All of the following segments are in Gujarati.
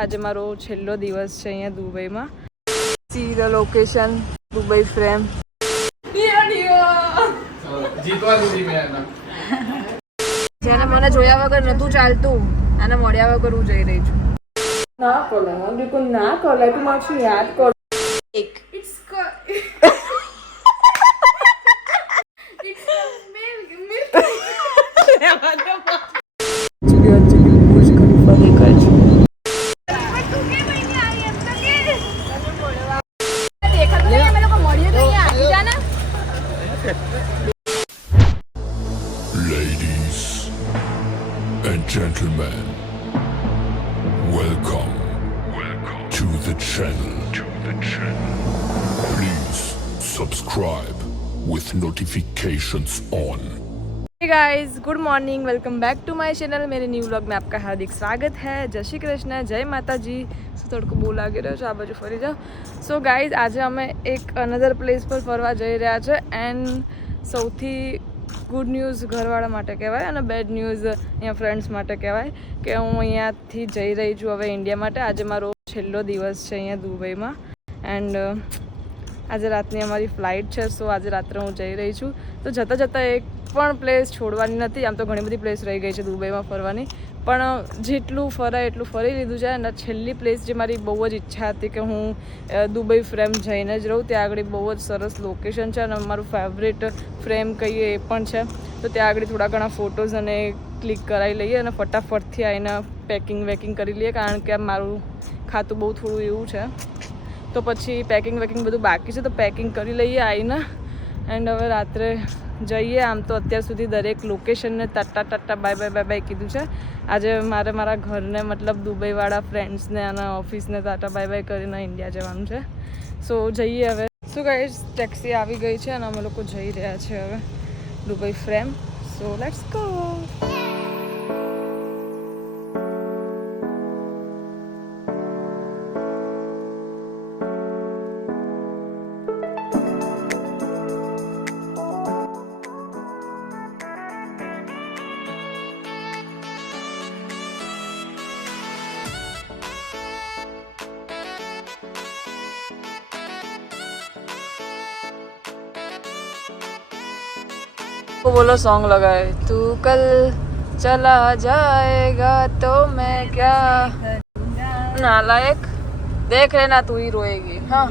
આજે મારો છેલ્લો દિવસ છે અહીંયા દુબઈમાં. See the location Dubai frame. જેને મને જોયા વગર નતું ચાલતું અને મળ્યા વગર હું જઈ રહી છું. ના કોલા બિલકુલ ના કોલા તું મારું યાદ કર. એક Ladies and gentlemen, welcome to the channel. Please subscribe with notifications on. Hey guys, good morning, welcome back to my channel. मेरे न्यू व्लॉग में आपका हार्दिक स्वागत है. जय श्री कृष्ण, जय माता जी. તડકો બહુ લાગી રહ્યો છે, આ બાજુ ફરી જાઓ. સો ગાઈઝ, આજે અમે એક અનધર પ્લેસ પર ફરવા જઈ રહ્યા છે. એન્ડ સૌથી ગુડ ન્યૂઝ ઘરવાળા માટે કહેવાય અને બેડ ન્યૂઝ અહીંયા ફ્રેન્ડ્સ માટે કહેવાય કે હું અહીંયાથી જઈ રહી છું હવે ઇન્ડિયા માટે. આજે મારો છેલ્લો દિવસ છે અહીંયા દુબઈમાં. એન્ડ આજે રાતની અમારી ફ્લાઇટ છે. સો આજે રાત્રે હું જઈ રહી છું. તો જતાં જતાં એક પણ પ્લેસ છોડવાની નથી. આમ તો ઘણી બધી પ્લેસ રહી ગઈ છે દુબઈમાં ફરવાની, પણ જેટલું ફરાય એટલું ફરી લીધું છે. અને છેલ્લી પ્લેસ જે મારી બહુ જ ઈચ્છા હતી કે હું દુબઈ ફ્રેમ જઈને જ રહું, ત્યાં આગળ બહુ જ સરસ લોકેશન છે અને મારું ફેવરેટ ફ્રેમ કહીએ એ પણ છે. તો ત્યાં આગળ થોડા ઘણા ફોટોઝ અને ક્લિક કરાવી લઈએ અને ફટાફટથી આવીને પેકિંગ કરી લઈએ, કારણ કે મારું ખાતું બહુ થોડું એવું છે. તો પછી પેકિંગ બધું બાકી છે, તો પેકિંગ કરી લઈએ આવીને. એન્ડ હવે રાત્રે જઈએ. આમ તો અત્યાર સુધી દરેક લોકેશનને ટાટા બાય કીધું છે. આજે મારે મારા ઘરને મતલબ દુબઈવાળા ફ્રેન્ડ્સને અને ઓફિસને ટાટા બાય કરીને ઇન્ડિયા જવાનું છે. સો જઈએ હવે. શું ગાઈસ, ટેક્સી આવી ગઈ છે અને અમે લોકો જઈ રહ્યા છે હવે Dubai frame. So let's go. वो बोलो सॉन्ग लगाए तू कल चला जाएगा तो मैं क्या नालायक देख लेना तू ही रोएगी. हाँ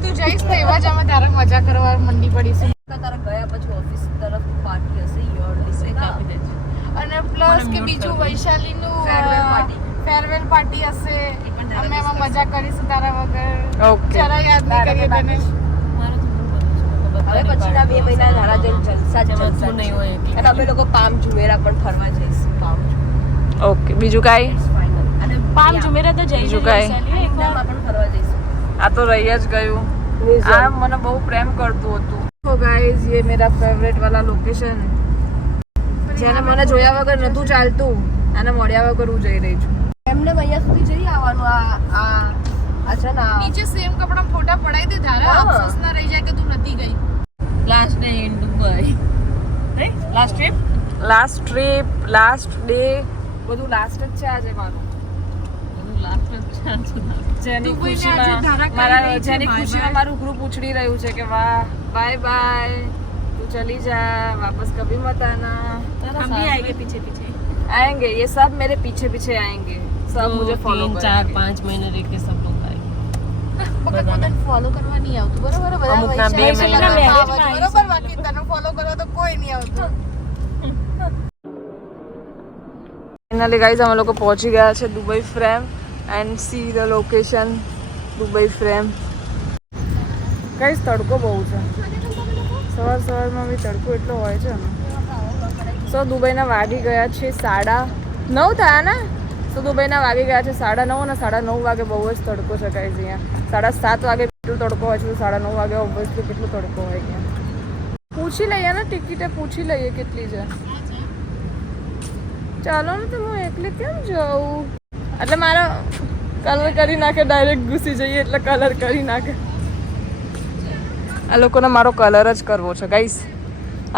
તું જઈશ તો એવા જ અમે તારે મજા કરવા મંડી પડીશું. તારા ગયા પછી ઓફિસ તરફ પાર્ટી હશે, યોર ડિસે કાપી દેજે. અને પ્લસ કે બીજું વૈશાલીનું ફેરવેલ પાર્ટી હશે, અમે એમાં મજા કરીશું તારા વગર. ઓકે, જરા યાદ નહીં કરીએ તને. હવે પછીના 2 મહિના ધારા જલ જલસા નહીં હોય અને અમે લોકો પામ જુમેરા પણ ફરવા જઈશું. ઓકે, બીજું કાંઈ? અને પામ જુમેરા તો જઈશું, બીજું કાંઈ એકદમમાં પણ ફરવા જઈશું. આ તો રહી જ ગયું. આ મને બહુ પ્રેમ કરતું હતું. ઓ ગાઈઝ, ये मेरा फेवरेट वाला लोकेशन. જેને મને જોયા વગર નતું ચાલતું અને મળ્યા વગર હું જઈ રહી છું. એમને અહીંયા સુધી જઈ આવવાનું. આ છે ને નીચે સેમ કપડા ફોટા પડાઈ દે ધારા, અફસોસ ના રહી જાય કે તું નથી ગઈ. Last day in Dubai. Right, last trip, last day, બધું લાસ્ટ જ છે આજે મારું. જેની ખુશીમાં મારું ગ્રુપ ઉછળી રહ્યું છે કે વાહ, બાય બાય, તું ચલી જા, વાપસ કભી મત આના. हम भी आएंगे पीछे आएंगे, ये सब मेरे पीछे आएंगे, सब मुझे फॉलो करेंगे. 4-5 महीने रह के सब लोग आएंगे. બકા તને ફોલો કરવા નહીં આવતું, બરોબર? બધા અમુકના 2 મહિના બરોબર, બાકી તને ફોલો કરવા તો કોઈ નહીં આવતું. ફાઇનલી ગાઈઝ, અમે લોકો પહોંચી ગયા છે Dubai frame. And see the location Dubai frame. Guys, તડકો બહુ છે. સવારમાં બી તડકો એટલો હોય છે ને. સો દુબઈના વાગી ગયા છે 9:30 થયા ને. સો દુબઈના વાગી ગયા છે 9:30 અને 9:30 વાગે બહુ જ તડકો છે ગાઈઝ અહીંયા. 7:30 વાગે કેટલો તડકો હોય છે, તો 9:30 વાગે ઓબ્વિયસલી કેટલો તડકો હોય અહીંયા. પૂછી લઈએ ને, ટિકિટે પૂછી લઈએ કેટલી છે. ચાલો ને, તો હું એકલી કેમ જાઉં? એટલે મારા કલર કરી નાખે, ડાયરેક્ટ ઘૂસી જઈએ એટલે કલર કરી નાખે. આ લોકોને મારો કલર જ કરવો છે ગાઈસ.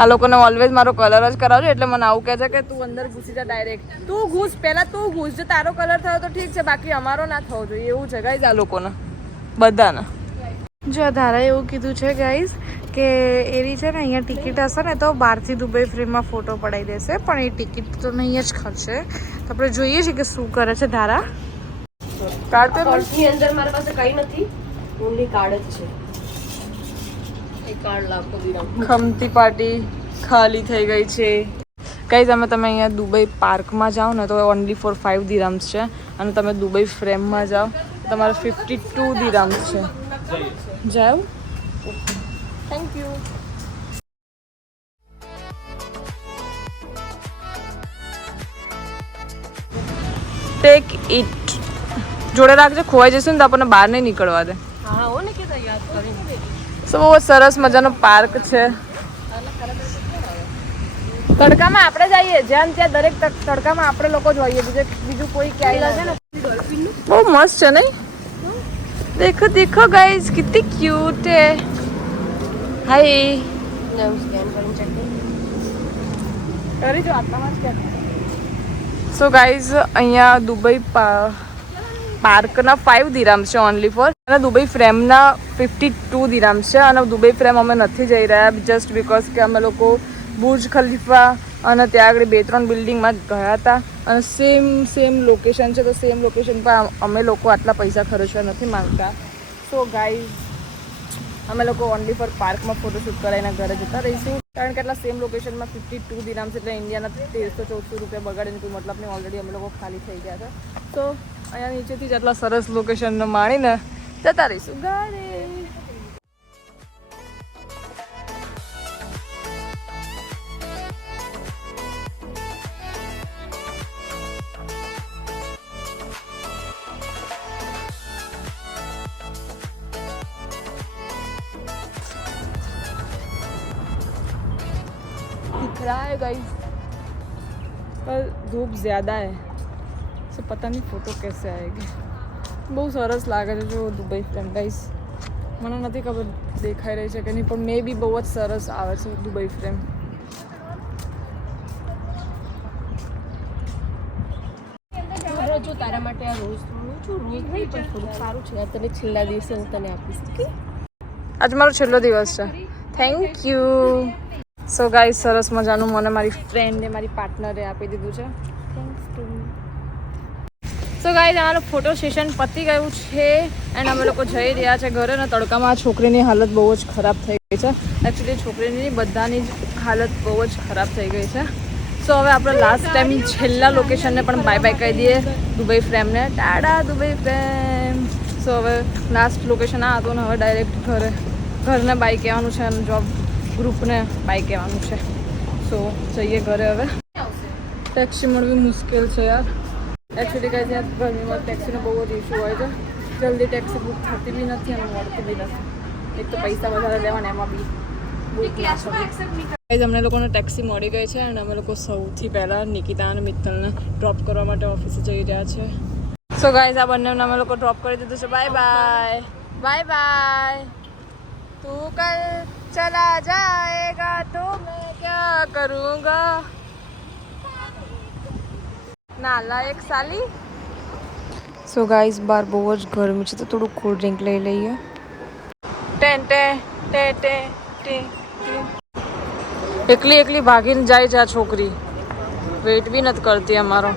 આ લોકોને ઓલવેઝ મારો કલર જ કરાવજો એટલે મને આવું કહે છે કે તું અંદર ઘૂસી જા ડાયરેક્ટ. તું ઘૂસ, પહેલાં તું ઘૂસ. જો તારો કલર થયો તો ઠીક છે, બાકી અમારો ના થવો જોઈએ એવું છે ગાઈઝ આ લોકોને બધાને. જો ધારાએ એવું કીધું છે ગાઈઝ કે એની છે ને અહીંયા ટિકિટ હશે ને તો બહારથી દુબઈ ફ્રીમાં ફોટો પડાવી દેશે, પણ એ ટિકિટ તો નહીં જ ખર્ચે. તો આપણે જોઈએ છીએ કે શું કરે છે ધારા. કાર્ડ પર્સની અંદર મારી પાસે કઈ નથી, ઓન્લી કાર્ડ જ છે. એક કાર્ડ લાખો દીરામ. ખમતી પાર્ટી ખાલી થઈ ગઈ છે ગાઈઝ. અમે તમે અહીંયા દુબઈ પાર્કમાં જાઓ ને તો ઓનલી ફોર 5 દિરામ્સ છે, અને તમે દુબઈ ફ્રેમમાં જાઓ તમારે 52 દિરામ્સ છે. જાઓ, થેન્ક યુ. Take it. જોડે રાખજે, ખોવાઈ જશે ને તો આપણને બહાર નહીં નીકળવા દે. હા હો ને કે યાદ કરીને. તો બહુ સરસ મજાનો પાર્ક છે. તડકામાં આપણે જઈએ જ્યાં ત્યાં, દરેક તડકામાં આપણે લોકો જ હોઈએ, બીજું કોઈ ક્યાંય છે ને. બહુ મસ્ત છે નહીં? देखो देखो गाइस कितनी क्यूट है. हाय નામ સ્કેન કરીને ચેક કરી જો આટલામાં જ કે. સો ગાઈઝ અહીંયા દુબઈ પાર્કના 5 દિરામ્સ છે ઓનલી ફોર, અને દુબઈ ફ્રેમના 52 દિરામ્સ છે. અને દુબઈ ફ્રેમ અમે નથી જઈ રહ્યા જસ્ટ બીકોઝ કે અમે લોકો બુર્જ ખલીફા અને ત્યાં આગળ 2-3 બિલ્ડિંગમાં ગયા હતા, અને સેમ લોકેશન છે, તો સેમ લોકેશન પર અમે લોકો આટલા પૈસા ખર્ચવા નથી માંગતા. સો ગાઈઝ અમે લોકો ઓનલી ફોર પાર્કમાં ફોટોશૂટ કરાવીને ઘરે જતા રહીશું, કારણ કે એટલા સેમ લોકેશનમાં 52 દિરામ્સ એટલે ઇન્ડિયાના 1300-1400 રૂપિયા બગાડીને કોઈ મતલબ નહીં. ઓલરેડી અમે લોકો ખાલી થઈ ગયા છે. તો અહીંયા નીચેથી જ આટલા સરસ લોકેશનને માણીને જતા રહીશું ઘરે. दिख रहा है गाइस, पर धूप ज़्यादा है तो पता नहीं फोटो कैसे आएगी. બહુ સરસ લાગે છે જો દુબઈ ફ્રેમ ગાઈસ. મને નથી ખબર દેખાઈ રહી છે કે નહીં, પણ મે બી બહુ જ સરસ આવે છે દુબઈ ફ્રેમ. જો તારા માટે આ રોજ થોડું છું, રોજ નહીં પણ થોડું સારું છે યાર. તને છેલ્લા દિવસે હું તને આપીશ. આજે મારો છેલ્લો દિવસ છે. Thank you. સો ગાઈસ સરસ મજાનું મને મારી ફ્રેન્ડે મારી પાર્ટનરે આપી દીધું છે. Thanks to. સો ગાઈસ અમારું ફોટો સેશન પતી ગયું છે એન્ડ અમે લોકો જઈ રહ્યા છે ઘરે. ને તડકામાં આ છોકરીની હાલત બહુ જ ખરાબ થઈ ગઈ છે. એકચ્યુઅલી છોકરીની બધાની જ હાલત બહુ જ ખરાબ થઈ ગઈ છે. સો હવે આપણે લાસ્ટ ટાઈમ છેલ્લા લોકેશનને પણ બાય બાય કહી દઈએ, દુબઈ ફ્રેમને. TADA Dubai frame. સો હવે લાસ્ટ લોકેશન આ હતું ને હવે ડાયરેક્ટ ઘરને બાય કહેવાનું છે અને જોબ ગ્રુપને બાય કહેવાનું છે. સો જઈએ ઘરે હવે. ટેક્સી મળવી મુશ્કેલ છે યાર. એકચ્યુઅલી કહે છે ગરમીમાં ટેક્સીનો બહુ જ ઇશ્યુ હોય છે. જલ્દી ટેક્સી બુક થતી બી નથી અને મળતી બી નથી. એક તો પૈસા વધારે લેવાને એમાં બી બુક ના થતી. અમને લોકોને ટેક્સી મળી ગઈ છે અને અમે લોકો સૌથી પહેલાં નિકિતા અને મિત્તલને ડ્રોપ કરવા માટે ઓફિસે જઈ રહ્યા છે. સો ગાઈઝ આ બંનેને અમે લોકો ડ્રોપ કરી દીધું છે. Bye bye bye bye. તું કલ ચલા જાએગા તો મેં ક્યા કरूँगा. નાલાયક સાલી. સો ગાઈઝ બાર બહુ જ ગરમી છે તો થોડું કોલ્ડ ડ્રિંક લઈ લઈએ. એકલી એકલી ભાગીને જાય છે આ છોકરી. વેઇટ બી નથી કરતી અમારો.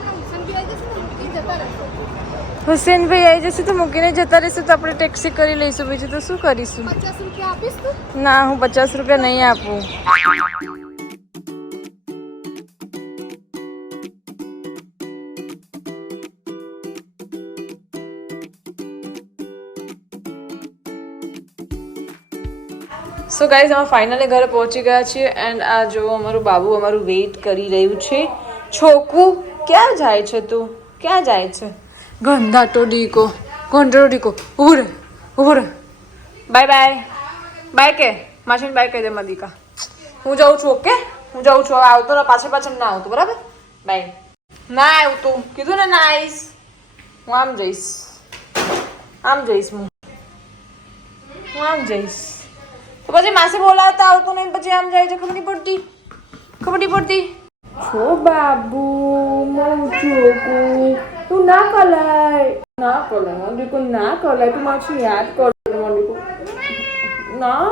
હુસેનભાઈ આવી જશે તો મૂકીને જતા રહીશું તો આપણે ટેક્સી કરી લઈશું. બીજું તો શું કરીશું. 50 રૂપિયા આપીશ તું? ના હું 50 રૂપિયા નહીં આપું. સો ગાઈઝ અમે ફાઇનલી ઘરે પહોંચી ગયા છીએ એન્ડ આ જો અમારું બાબુ અમારું વેઇટ કરી રહ્યું છે. છોકુ ક્યાં જાય છે તું? ક્યાં જાય છે? ગંધાટો ડીકો ગંધાટો ડીકો. ઉભું રે. બાય બાય બાય કે માસીને બાય કહી દે મદિકા. હું જાઉં છું. ઓકે હું જાઉં છું. હવે આવતો ને પાછળ ના આવતું બરાબર. બાય. ના આવતું કીધું ને ના આવીશ. હું આમ જઈશ હું આમ જઈશ. પછી માસી બોલાવતા આવતું નહીં, પછી આમ જાય છે, ખબર નહીં પડતી છો બાબુ મોચોકુ તું ના કલાય મંડી ના કલાય તું માછી યાદ કર મંડી ના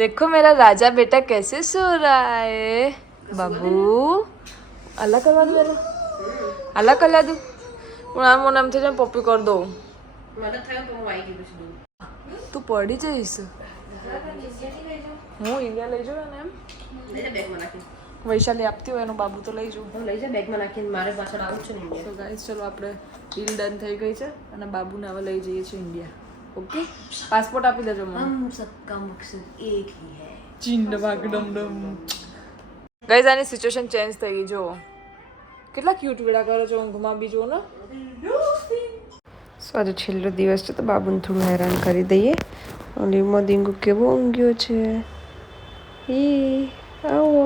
देखो मेरा राजा बेटा कैसे सो रहा है बाबू अल्लाह करवा दो मेरा अल्लाह कर दू હું આમ થઈ જાય પપ્પી કરી દઉં તું પડી જઈશ હું ઇન્ડિયા લઈ જાઉં ને એમ વૈશાલી આપતી હોય એનો બાબુ તો લઈ જાઉં લઈ જા બેગમાં નાખીને મારે પાછળ આવું છે ને તો ગાઈસ ચલો આપણે ડીલ ડન થઈ ગઈ છે અને બાબુને હવે લઈ જઈએ છીએ ઇન્ડિયા ઓકે પાસપોર્ટ આપી દેજો મને हम सबका मकसद एक ही है ચિંડવાક ડમ ગાઈસ આની સિચ્યુએશન ચેન્જ થઈ ગઈ જો કેટલા ક્યુટ વિડા કરે છે ઊંઘમાં બી જો ને સો આજે છેલ્લો દિવસ છે તો બાબુને થોડું હેરાન કરી દઈએ અને મોદીંગુ કેવો ઊંઘ્યો છે એ આવો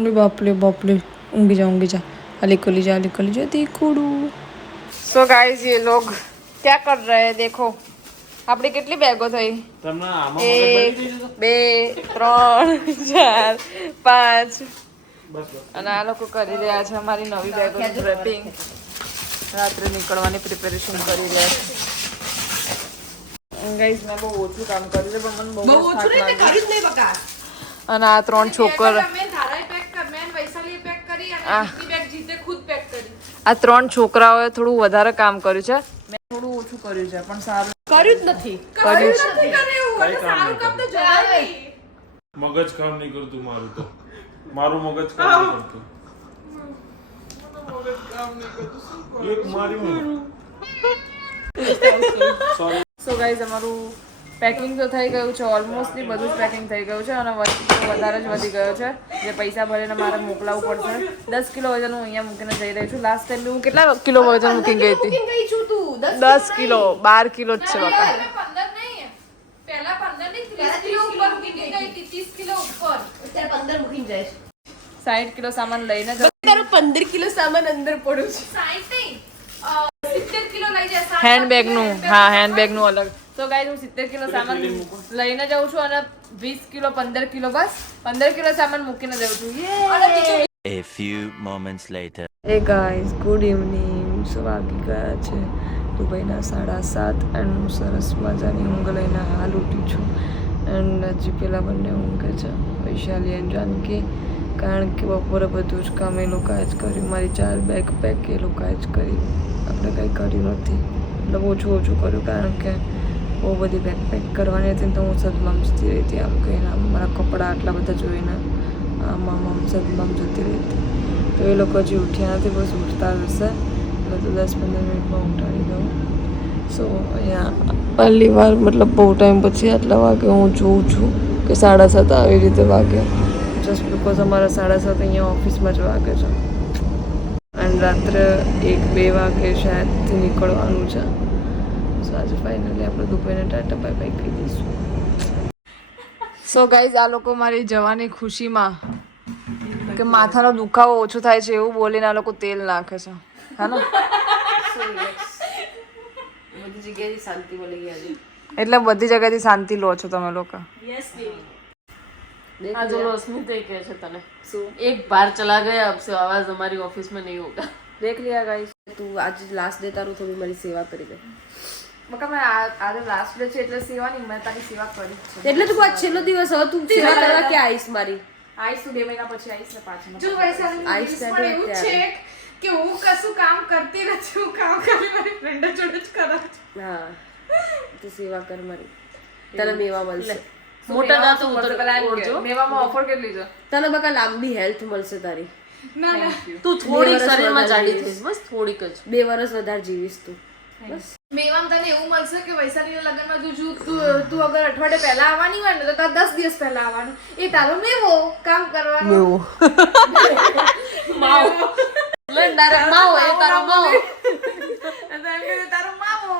अरे बाप रे ऊँगी जा अली कोली जा देखोड़ू सो गाइस ये लोग क्या कर रहे हैं देखो આપણી કેટલી બેગો થઈ 1 2 3 4 5 અને આ લોકો કરી રહ્યા છે અમારી નવી બેગો રેપિંગ રાત્રે નીકળવાની પ્રિપેરેશન કરી રહ્યા છે ગાઈસ મેં બહુ ઓછું કામ કર્યું છે પણ મને બહુ ઓછું નહીં કર્યું જ નહીં બકા અને આ 3 છોકર આ 3 છોકરાઓએ થોડું વધારે કામ કર્યું છે મેં થોડું ઓછું કર્યું છે પણ સારું કર્યું જ નથી મગજ કામ નહીં કરતું મારું મગજ કામ નહીં કરતું એક માર્યું સો ગાઈઝ અમારું પેકિંગ તો થઈ ગયું છે ઓલમોસ્ટલી બધું જ પેકિંગ થઈ ગયું છે અને વસ્તુ વધારે જ વધી ગયો છે જે પૈસા ભરીને મારે મોકલાવવું પડશે 10 કિલો વજન હું અહીંયા મૂકીને જઈ રહી છું લાસ્ટ ટાઈમ હું કેટલા કિલો વજન મૂકી ગઈ હતી 10 કિલો 12 કિલો જ છે બાપા 60 કિલો સામાન લઈને તારો 15 કિલો સામાન અંદર પડ્યો છે હેન્ડબેગ નું હા હેન્ડબેગ નું અલગ તો ગાઈસ હું 70 કિલો સામાન લઈને જાઉં છું અને 20 કિલો 15 કિલો બસ 15 કિલો સામાન મૂકીને જાઉં છું A few moments later. Hey guys good evening સો વાગી ગયા છે દુબઈના 7:30 એન્ડ હું સરસ મજાની ઊંઘ લઈને હાલ ઉઠી છું એન્ડ હજી પેલા બંને ઊંઘે છે વૈશાલી એન્ડ જાનકી કારણ કે બપોરે બધું જ કામ એ લોકોએ જ કર્યું મારી 4 બેગ પેક એ લોકોએ જ કરી આપણે કંઈ કર્યું નથી એટલે ઓછું કર્યું કારણ કે બહુ બધી બેગ પેક કરવાની હતી તો હું સદમામ જતી રહી હતી આમ કહીને મારા કપડાં આટલા બધા જોઈને આમ સદમામ જતી રહી હતી તો એ લોકો હજી ઉઠ્યા નથી બસ ઉઠતા જશે એટલે તો 10-15 મિનિટમાં ઉઠાડી દઉં સો અહીંયા પહેલી વાર મતલબ બહુ ટાઈમ પછી આટલા વાગે હું જોઉં છું કે 7:30 આવી રીતે વાગે જસ્ટ બિકોઝ અમારા 7:30 અહીંયા ઓફિસમાં જ વાગે છે એન્ડ રાત્રે 1-2 વાગે શાયદથી નીકળવાનું છે સો આજે ફાઇનલી આપણે દુબઈને ટાટા બાય બાય કહી દઈશું સો ગાઈઝ આ લોકો મારી જવાની ખુશીમાં કે માથાનો દુખાવો ઓછો થાય છે એવું બોલીને આ લોકો તેલ નાખે છે હા ને બધી જગ્યાએથી શાંતિ મળી ગઈ આજે એટલે બધી જગ્યાએથી શાંતિ લો છો તમે લોકો आज वो स्मित કહે છે તને શું એક બાર ચલા ગયા अब से आवाज हमारी ऑफिस में नहीं होगा દેખ લિયા ગાઈસ તું आज लास्ट डे तारू थोड़ी મારી સેવા કરી દે બકા મેં આજે લાસ્ટ ડે છે એટલે સેવા નહીં મેં તારી સેવા કરી છે એટલે તું આજ છેલ્લો દિવસ હવે તું સેવા કરવા કે આવીશ મારી આઈશ તું 2 મહિના પછી આઈશ ને પાછું જો વૈસા આઈશ પણ એવું છે કે હું કશું કામ કરતી નથી હું કામ કરી મારી ફ્રેન્ડ જોડે જ કરું છું હા તું સેવા કર મારી તને મેવા મળશે મોટા દાંતો ઉતર ઓળજો મેવામાં ઓફર કેટલી છે તને બકા લાંબી હેલ્થ મળશે તારી ના ના તું થોડી શરીરમાં જાડી થઈશ બસ થોડીક જ 2 વર્ષ વધારે જીવીશ તું બસ મેવામાં તને એવું મળશે કે વૈશાલીના લગ્નમાં તું અગર અઠવાડિયે પહેલા આવવાની હોય ને તો તારે 10 દિવસ પહેલા આવવાનું એ તારો મેવો કામ કરવાનો માવો લંડારે માવો એ તારો માવો તારો માવો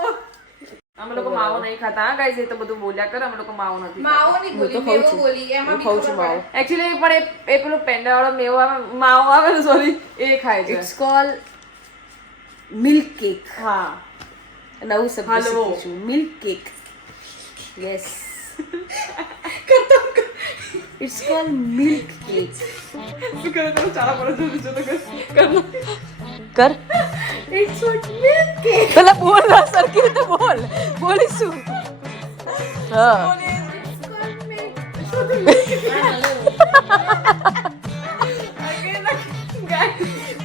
અમે લોકો માવો નહીં ખાતા હા ગાઈસ એ તો બધું બોલ્યા કરે અમે લોકો માવો નથી માવો નહીં બોલી મેવો બોલી એમાં બી ખબર પડે એકચ્યુઅલી પણ એ પેલો પેંડા વાળો મેવો આવે માવો આવે ને સોરી એ ખાય છે ઇટ્સ કોલ મિલ્ક કેક હા નવું શબ્દ શીખીશું milk cake yes It's called milk cake. શું કરે તને ચાલા પડે જલ્દી જો તો કર કર. It's what milk cake. પેલા બોલ ના સરખી રીતે બોલ. બોલીશું. હા. It's called milk. શું તો milk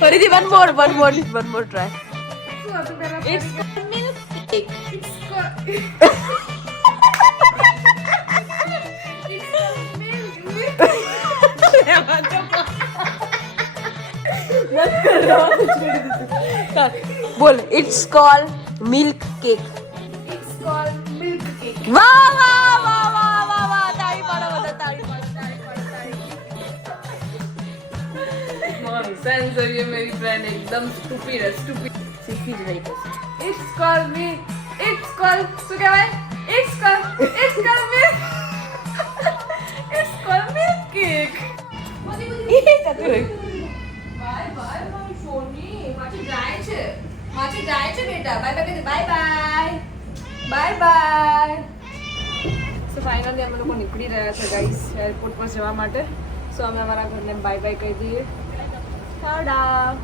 ફરીથી one more try. શું હતું પહેલા? It's called milk cake. It's called બોલ. It's called milk cake. It's called milk cake. વાહ વાહ વાહ વાહ વાહ વાહ. તાળી પાડો બધા, તાળી પાડો. नॉनसेंस है ये मेरी फ्रेंड एकदम स्टूपिड है स्टूपिड શીખી જ નહીં પછી. It's call me it's call શું કહેવાય it's call me it's call milk cake bye bye મારી સોની માછી જાય છે બેટા bye bye bye bye so finally અમે લોકો નીકળી રહ્યા છે ગાઈસ એરપોર્ટ પર જવા માટે સો અમે અમારા ઘરને બાય બાય કહી દઈએ ટાડા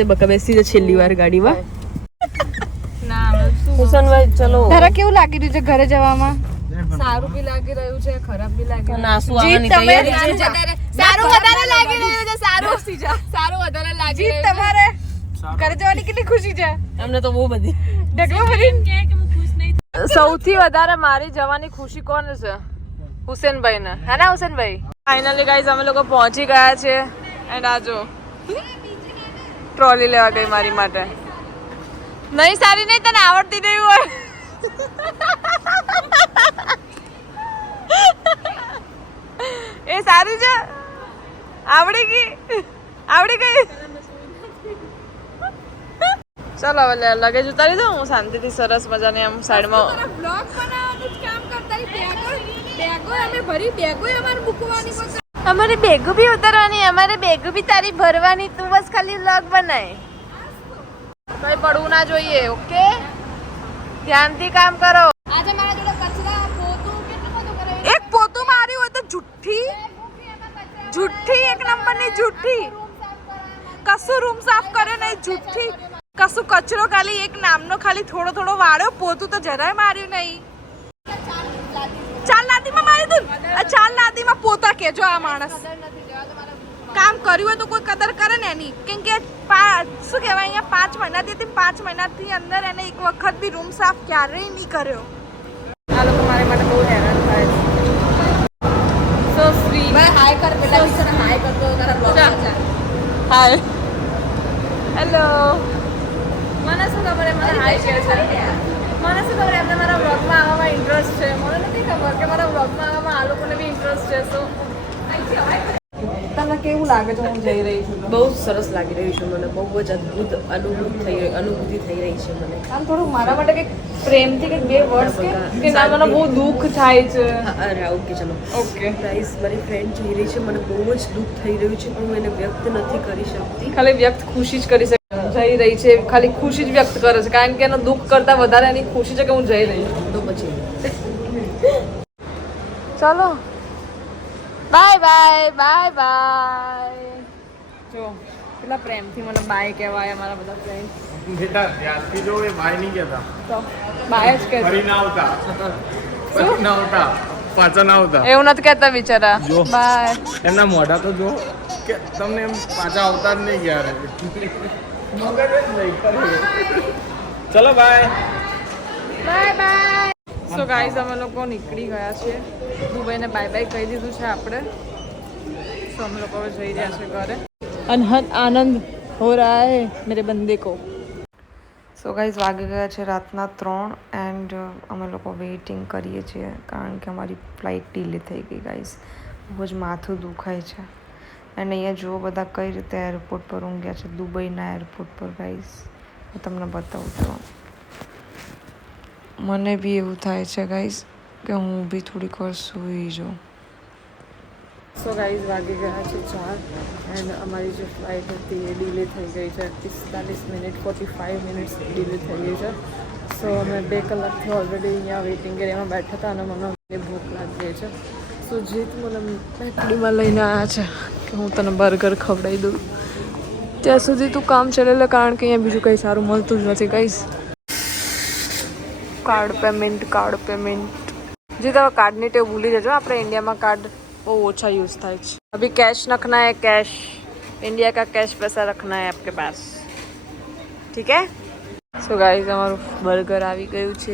લે બકા બેસી જા છેલ્લી વાર ગાડીમાં. ના હવે શું હુસનભાઈ ચલો. તારા કેવું લાગી રહ્યું છે ઘરે જવામાં? સારું બી લાગી રહ્યું છે ખરાબ બી લાગી રહ્યું નાસુ આવવાની તૈયારી છે. સારું વધારે લાગી રહ્યું છે. સારું વધારે લાગી જીત રહ્યું તમારે ઘરે જવાની કેટલી ખુશી છે અમને તો બહુ બધી. ઢગલો ભરીને સૌથી વધારે મારી જવાની ખુશી કોને છે હુસેનભાઈ ને હે ને હુસેનભાઈ ફાઇનલી ગાઈઝ અમે લોકો પહોંચી ગયા છે એન્ડ આ જો ટ્રોલી લેવા ગઈ મારી માટે નહીં સારી નહીં તને આવડતી નહીં હોય એ સારી છે આવડી ગઈ ચાલો હવે લગેજ ઉતારી દઉં હું શાંતિથી સરસ મજાની આમ સાઈડમાં બ્લોગ બનાવવાનું જ કામ કરતા બેગો અમે ભરી બેગો અમારે મૂકવાની કોઈ અમારે બેગો બી ઉતારવાની અમારે બેગો બી તારી ભરવાની તું બસ ખાલી વ્લોગ બનાય કઈ પડવું ના જોઈએ ઓકે ધ્યાનથી કામ કરો આજે મારા જોડે કચરા પોતું કેટલું બધું કરે એક પોતું માર્યું હોય તો જુઠ્ઠી એક નંબરની જુઠ્ઠી કશું રૂમ સાફ કર્યો નહીં જુઠ્ઠી કશું કચરો ખાલી એક નામનો ખાલી થોડો વાળ્યો પોતું તો જરાય માર્યું નહીં ચાલ લાદીમાં મારી દઉં આ ચાલ લાદીમાં પોતા કેજો આ માણસ કામ કર્યું હોય તો કોઈ કદર કરે ને એની કેમ કે શું કહેવાય અહીંયા 5 મહિનાથી 5 મહિનાથી અંદર એને એક વખત બી રૂમ સાફ ક્યારેય નહીં કર્યો આ લોકો મારી માટે બહુ હેરાન થાય છે સો સ્વીટ હાય કર પેલા બિચારા હાય કરતો તારા બ્લોગ હાય હેલો મને શું ખબર મને હાય કહે છે મને શું ખબર એમને મારા વ્લોગમાં આવવામાં ઇન્ટરેસ્ટ છે મને નથી ખબર કે મારા વ્લોગમાં આવવામાં આ લોકોને બી ઇન્ટરેસ્ટ છે સો તમને કેવું લાગે છે હું જઈ રહી છું બહુ સરસ લાગી રહ્યું છે મને. બહુ જ અદ્ભુત અનુભૂતિ થઈ રહી છે મને. આમ થોડું મારા માટે કંઈક પ્રેમથી કંઈક બે વર્ડ્સ કે ના મને બહુ દુઃખ થાય છે અરે ઓકે ચલો. ઓકે ગાઈસ મારી ફ્રેન્ડ જઈ રહી છે મને બહુ જ દુઃખ થઈ રહ્યું છે પણ હું એને વ્યક્ત નથી કરી શકતી. ખાલી વ્યક્ત ખુશી જ કરી શકે જઈ રહી છે ખાલી ખુશી જ વ્યક્ત કરે છે કારણ કે એનો દુઃખ કરતા વધારે એની ખુશી છે કે હું જઈ રહી છું તો પછી ચાલો બાય બાય બાય બાય જો કેટલા પ્રેમથી મને બાય કહેવાય અમારા બધા ફ્રેન્ડ બેટા ત્યારથી જો એ બાય નહીં કહેતા તો બાય જ કહેતા ફરી ના આવતા પાછા ના આવતા એવું નથી કહેતા બિચારા જો. બાય એમના મોઢા તો જો કે તમને એમ પાછા આવતા જ નહીં ક્યારે મગજ જ નહીં કરે. ચલો bye bye bye so guys અમે લોકો નીકળી ગયા છીએ દુબઈને બાય બાય કહી દીધું છે આપણે સો અમે લોકો હવે જઈ રહ્યા છે ઘરે આનંદ હો રહા હે મેરે બંદે કો સો ગાઈઝ વાગી ગયા છે રાતના 3 એન્ડ અમે લોકો વેઇટિંગ કરીએ છીએ કારણ કે અમારી ફ્લાઇટ ડીલે થઈ ગઈ ગાઈઝ બહુ જ માથું દુખાય છે એન્ડ અહીંયા જુઓ બધા કઈ રીતે એરપોર્ટ પર ઊંઘ્યા છે દુબઈના એરપોર્ટ પર ગાઈઝ હું તમને બતાવું છું મને બી એવું થાય છે ગાઈઝ કે હું બી થોડીક વાર સૂઈ જાઉં સો ગાઈઝ વાગી ગયા છે 4 એન્ડ અમારી જે ફ્લાઇટ હતી એ ડીલે થઈ ગઈ છે 45 મિનિટ 45 મિનિટ્સ ડીલે થઈ ગઈ છે સો અમે 2 કલાકથી ઓલરેડી અહીંયા વેઇટિંગ એરિયામાં બેઠા હતા અને મને ભૂખ લાગી છે. સો જીત મને મેકડીમાં લઈને આવ્યા છે કે હું તને બર્ગર ખવડાવી દઉં. ત્યાં સુધી તું કામ ચાલે કારણ કે અહીંયા બીજું કંઈ સારું મળતું જ નથી ગાઈસ. કાર્ડ પેમેન્ટ જે તમે કાર્ડની ટેવ ભૂલી જજો. આપણે ઇન્ડિયામાં કાર્ડ બહુ ઓછા યુઝ થાય છે. અભી कैश रखना है, कैश इंडिया का कैश पैसा रखना है आपके पास, ठीक है? સો ગાઈઝ અમારું બર્ગર આવી ગયું છે.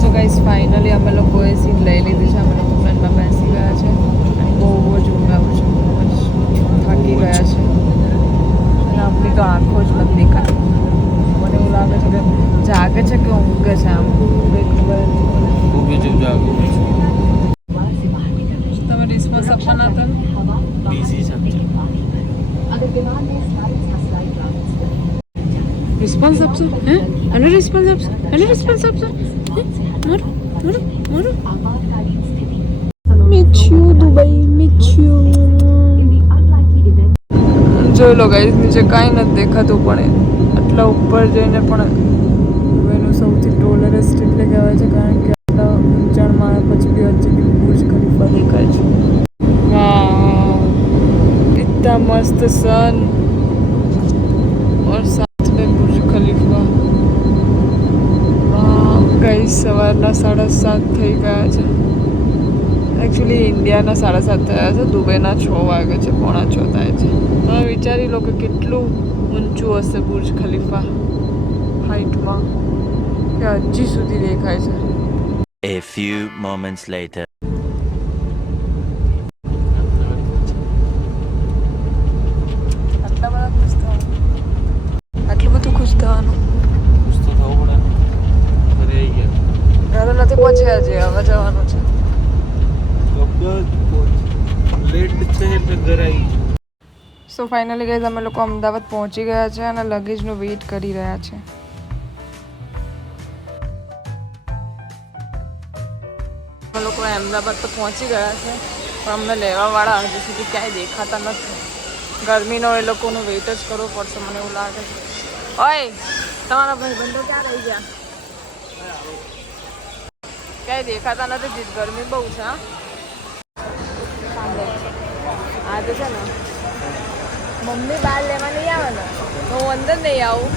સો ગાઈઝ ફાઇનલી અમે લોકોએ સીટ લઈ લીધી છે. અમે લોકો ટ્રેનમાં બેસી ગયા છે અને બહુ જ ઊંઘ આવે છે. બહુ જ થાકી ગયા છે અને આપણી તો આંખો જ નથી દેખાતી. મને એવું લાગે છે કે જાગે છે કે ઊંઘે છે. આમ કંઈ ખબર નથી. તમે રિસ્પોન્સ આપવાના હતા ને? રિસ્પોન્સ આપશો? હે અને રિસ્પોન્સ આપશો? અને રિસ્પોન્સ આપશો? મારું મારું મારું મિચ્યુ દુબઈ મિચ્યુ. જોઈ લો ગાઈસ, નીચે કાંઈ નથી દેખાતું પણ આટલા ઉપર જઈને પણ દુબઈનું સૌથી ટોલરેસ્ટ એટલે કહેવાય છે કારણ કે આટલા ઊંચાણમાં પછી બી હજી બુર્જ ખલીફા દેખાય છે. વાવ, इतना मस्त सन और साथ में बुर्ज खलीफा. વાવ ગાઈસ, સવારના 7:30 થઈ ગયા છે. એકચ્યુઅલી ઇન્ડિયાના 7:30 થયા છે, દુબઈના 6 વાગે છે, 6:45 થાય છે. તમે વિચારી લો કે કેટલું ઊંચું હશે બુર્જ ખલીફા હાઇટમાં, કે હજી સુધી દેખાય છે. A few moments later. આટલું બધું ખુશ થવાનું ઘરે નથી પહોંચ્યા હજી, હવે જવાનું છે. સો ફાઇનલી ગાઈઝ અમે લોકો અમદાવાદ પહોંચી ગયા છે અને લગેજનું વેઇટ કરી રહ્યા છે. અમે લોકો અમદાવાદ તો પહોંચી ગયા છે પણ અમને લેવાવાળા હજુ સુધી ક્યાંય દેખાતા નથી. ગરમીનો એ લોકોનું વેઇટ જ કરવો પડશે મને એવું લાગે છે. ઓય, તમારા ભાઈબંધો ક્યાં રહી ગયા? ક્યાંય દેખાતા નથી. જીત ગરમી બહુ છે. હા તો છે ને, મમ્મી બહાર લેવા નહીં આવે ને તો હું અંદર નહીં આવું.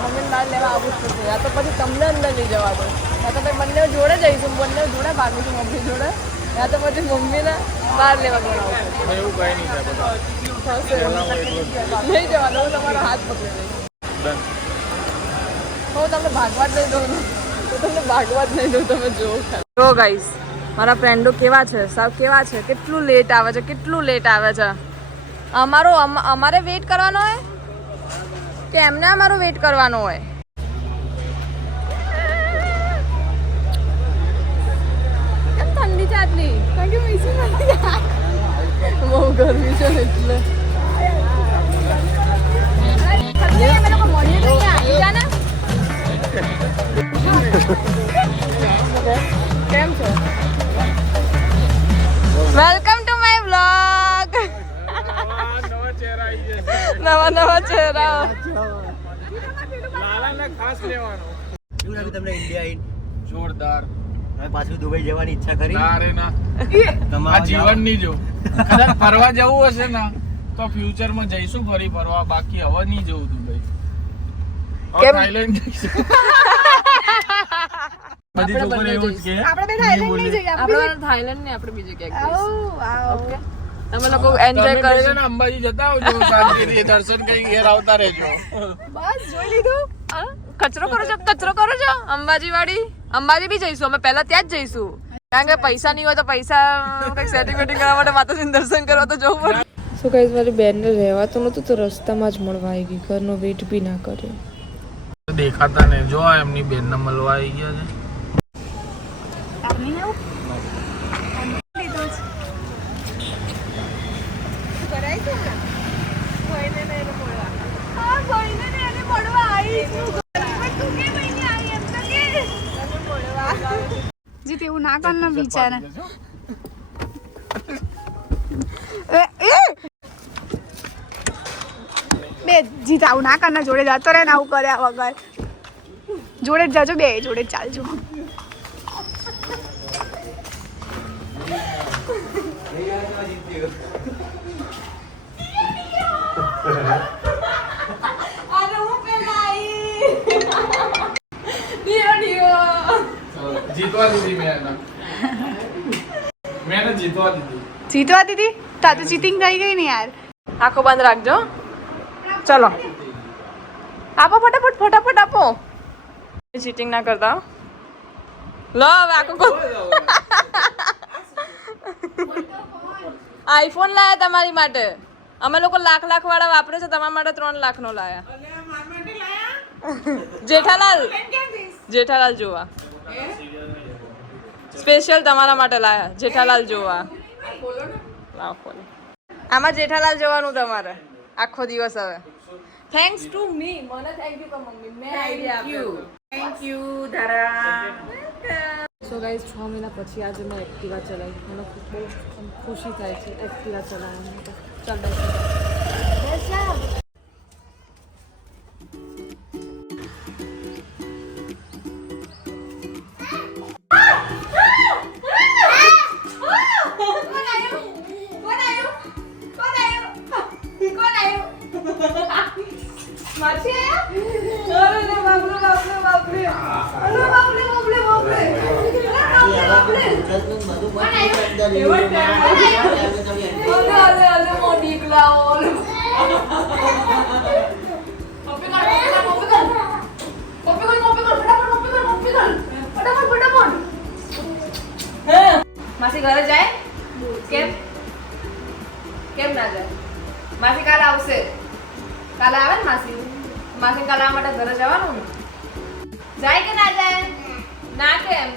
મમ્મીને બહાર લેવા આવું જ નથી. યા તો પછી તમને અંદર નહીં જવા દો. યા તો પછી બંને જોડે જઈશું, બંને જોડે ભાગીશું મમ્મી જોડે. યા તો પછી મમ્મીને બહાર લેવા બોલાવું. એવું કઈ નહીં નહીં જવા દો. હું તમારો હાથ પકડી દઈશ. હું તમને ભાગવા જ નહીં દઉં ને, તો તમને ભાગવા જ નહીં દઉં. તમે જુઓ જો ગાઈસ, મારા ફ્રેન્ડો કેવા છે, સાવ કેવા છે. કેટલું લેટ આવે છે, કેટલું લેટ આવે છે. અમારે વેઇટ કરવાનો હોય કે એમને અમારો વેઇટ કરવાનો હોય? કેમ ઠંડી છે આટલી? કારણ કે બહુ ગરમી છે એટલે. કેમ છે? Welcome to my vlog. નવા ચહેરા. લાલાને ખાસ લેવાનો. શું લાગે તમને ઇન્ડિયા ઇન જોરદાર. હવે પાછું દુબઈ જવાની ઈચ્છા કરી? ના રે ના, તમારા આ જીવન નહીં જો. કદાચ ફરવા જવું હશે ને તો ફ્યુચરમાં જઈશું ફરી ફરવા, બાકી હવે નહીં જવું દુબઈ. કેમ? થાઈલેન્ડ જઈશું. બધી છોકરીઓ એવું જ કે આપણે થાઈલેન્ડ નહીં જઈએ. આપણે થાઈલેન્ડ ને આપણે બીજે ક્યાંક ઓકે. તમે લોકો એન્જોય તમે કરજો. ને અંબાજી જતા આવજો શાંતિથી, દર્શન કરી ઘેર આવતા રહેજો. બસ જોઈ લીધું. કચરો કરો છો અંબાજી વાળી. અંબાજી બી જઈશું અમે, પહેલા ત્યાં જ જઈશું કારણ કે પૈસા નહીં હોય તો પૈસા કંઈક સેટિંગ વેટિંગ કરવા માટે માતાજીનું દર્શન કરવા તો જવું પડે. શું કહીશ, મારી બેનને રહેવાતું નહોતું તો રસ્તામાં જ મળવા આવી ગઈ. ઘરનો વેઇટ બી ના કર્યો. દેખાતા ને જો એમની બેનને મળવા આવી ગયા છે. જીત એવું ના કર ને બિચારા. બે જીત આવું ના કરના જોડે જતો રહે ને આવું કર્યા વગર જોડે જ જાજો બે જોડે જ ચાલજો જીતવા દીધી મેં જીતવા દીધી. જીતવા દીધી તા તો ચીટિંગ થઈ ગઈ ને યાર આંખો બંધ રાખજો. ચલો આપો ફટાફટ ફટાફટ આપો. ચીટિંગ ના કરતા. લો હવે આંખો આઈફોન લાયા તમારી માટે. અમે લોકો લાખ વાળા વાપરે છે, તમારા માટે 3 લાખ નો લાયા. જેઠાલાલ જોવા સ્પેશિયલ તમારા માટે લાયા. જેઠાલાલ જોવા. લાવ ખોલો. આમાં જેઠાલાલ જોવાનું તમારે આખો દિવસ. હવે થેન્ક્સ ટુ મી. મને થેન્ક યુ કો મમ્મી. મેં આઈડિયા આપ્યો. થેન્ક યુ ધારા. સો ગાઈઝ 6 મહિના પછી આજે મેં એક્ટિવા ચલાવી. મને બહુ ખુશી થાય છે એક્ટિવા ચલાવવાની. તો ચાલ માસી ઘરે જાય? કેમ કેમ ના જાય? માસી કાલે આવશે. કાલે આવે ને માસી? માસી કાલે આ માટે ઘરે જવાનું ને? જાય કે ના જાય? ના કેમ?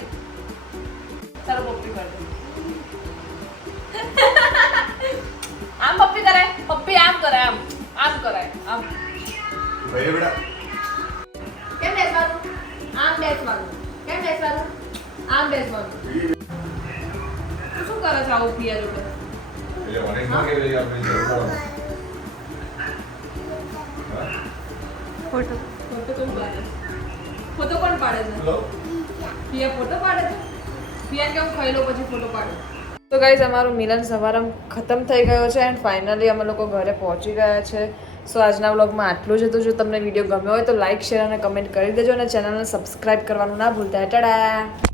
તારો પપ્પી કરે. આમ પપ્પી કરે. પપ્પી આમ કરે. આમ કરાય. આમ કેમ બેસવાનું? આમ બેસવાનું. કેમ બેસવાનું? આમ બેસવાનું. શું કરે છે આવું પિયા જોડે? ફોટો કોણ પાડે? ફોટો કોણ પાડે છે? પિયા ફોટો પાડે છે? પિયા કેમ ખાઈ લો પછી ફોટો પાડે? તો ગાઈઝ અમારું મિલન સમારંભ ખતમ થઈ ગયો છે એન્ડ ફાઇનલી અમે લોકો ઘરે પહોંચી ગયા છે. સો આજના વ્લોગમાં આટલું જ હતું. જો તમને વિડીયો ગમ્યો હોય તો લાઇક શેર અને કમેન્ટ કરી દેજો અને ચેનલને સબસ્ક્રાઇબ કરવાનું ના ભૂલતા. ટાટા.